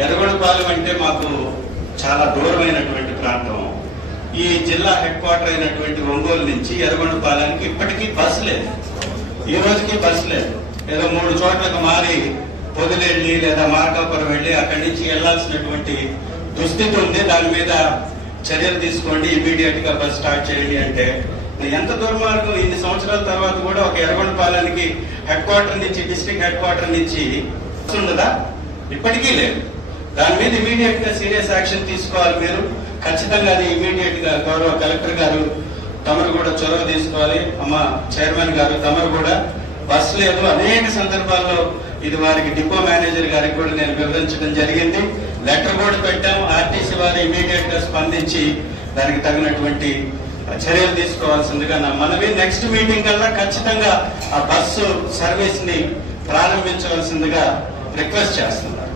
ఎర్రగొండపాలెం అంటే మాకు చాలా దూరమైనటువంటి ప్రాంతం. ఈ జిల్లా హెడ్ క్వార్టర్ అయినటువంటి ఒంగోలు నుంచి ఎర్రగొండపాలెంకి ఇప్పటికీ బస్ లేదు. ఈ రోజుకి బస్ లేదు. ఏదో మూడు చోట్లకు మారి పొదిలెళ్ళి లేదా మార్కాపురం వెళ్ళి అక్కడి నుంచి వెళ్ళాల్సినటువంటి దుస్థితి ఉంది. దాని మీద చర్యలు తీసుకోండి. ఇమీడియట్గా బస్ స్టార్ట్ చేయండి అంటే. ఎంత దుర్మార్గం. ఇన్ని సంవత్సరాల తర్వాత కూడా ఒక ఎర్రగొండపాలెంకి హెడ్ క్వార్టర్ నుంచి డిస్ట్రిక్ట్ హెడ్ క్వార్టర్ నుంచి బస్ ఉండదా? ఇప్పటికీ లేదు. దాని మీద ఇమీడియట్గా సీరియస్ యాక్షన్ తీసుకోవాలి మీరు. ఖచ్చితంగా అది ఇమీడియట్గా గౌరవ కలెక్టర్ గారు తమరు కూడా చొరవ తీసుకోవాలి. అమ్మ చైర్మన్ గారు తమరు కూడా. బస్ లేదు అనేక సందర్భాల్లో ఇది వారికి డిపో మేనేజర్ గారికి కూడా నేను వివరించడం జరిగింది. లెటర్ కూడా పెట్టాం. ఆర్టీసీ వారు ఇమీడియట్గా స్పందించి దానికి తగినటువంటి చర్యలు తీసుకోవాల్సిందిగా నా మనవి. నెక్స్ట్ మీటింగ్ కల్లా ఖచ్చితంగా ఆ బస్సు సర్వీస్ని ప్రారంభించవలసిందిగా రిక్వెస్ట్ చేస్తున్నారు